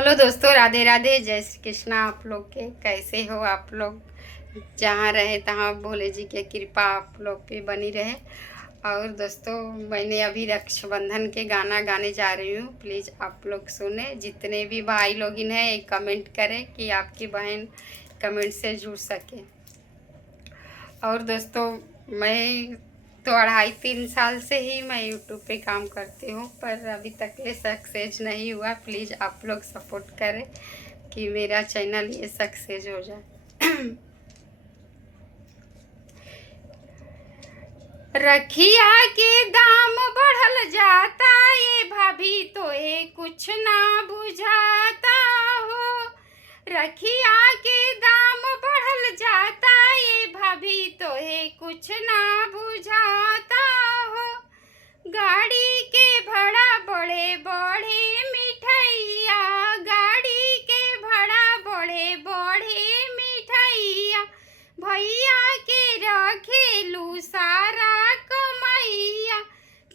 हेलो दोस्तों, राधे राधे, जय श्री कृष्णा। आप लोग के कैसे हो? आप लोग जहाँ रहे तहाँ भोले जी की कृपा आप लोग पे बनी रहे। और दोस्तों, मैंने अभी रक्षाबंधन के गाना गाने जा रही हूँ। प्लीज़ आप लोग सुने। जितने भी भाई लोग हैं एक कमेंट करें कि आपकी बहन कमेंट से जुड़ सके। और दोस्तों, मैं तो 2.5-3 साल से ही मैं यूट्यूब पे काम करती हूँ, पर अभी तक ये सक्सेस नहीं हुआ। प्लीज़ आप लोग सपोर्ट करें कि मेरा चैनल ये सक्सेस हो जाए। रखिया के दाम बढ़ल जाता, ये भाभी तो ये कुछ ना बुझाता हो। रखिया के दाम बढ़ल जाता, ये भाभी तो ये कुछ ना बुझाता हो। गाड़ी के भाड़ा बढ़े बढ़े मिठैया, गाड़ी के भाड़ा बढ़े बढ़े मिठैया, भैया के रखेलू सारा कमैया,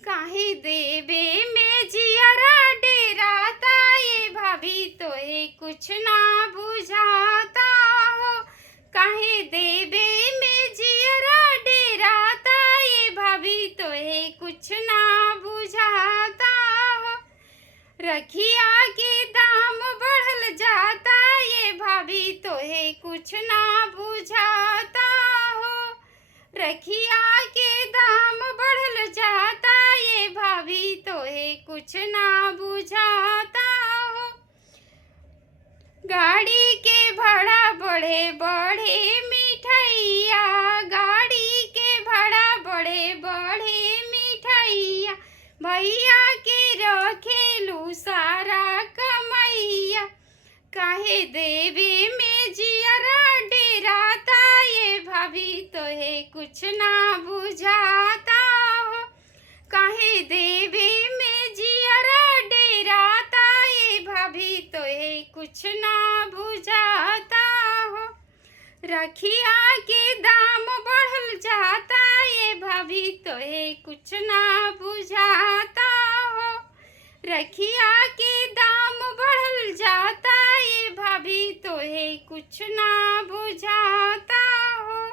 काहे देवे में जियरा डेराता, ये भाभी तो ये कुछ ना बुझाता हो। काहे देवे में जियरा डेराता, ये भाभी तो ये कुछ ना बुझाता हो। रखिया के दाम बढ़ल जाता, ये भाभी तो ये कुछ ना बुझाता हो। रखिया के दाम बढ़ल जाता, ये भाभी तो ये कुछ ना बुझाता हो। गाड़ी के भाड़ा बढ़े बढ़े मिठैया, गाड़ी के भाड़ा बढ़े बढ़े मिठैया, भैया के रखेलू सारा कमैया, काहे देवे में जियरा डेराता, ये भाभी तो ये कुछ ना बुझाता हो। काहे देवे में जियरा डेराता, ये भाभी तो ये कुछ ना बुझाता हो। रखिया के दाम बढ़ल जाता, ये भाभी तो ये कुछ ना बुझाता हो। रखिया के दाम बढ़ल जाता, ये भाभी तो ये कुछ ना बुझाता हो।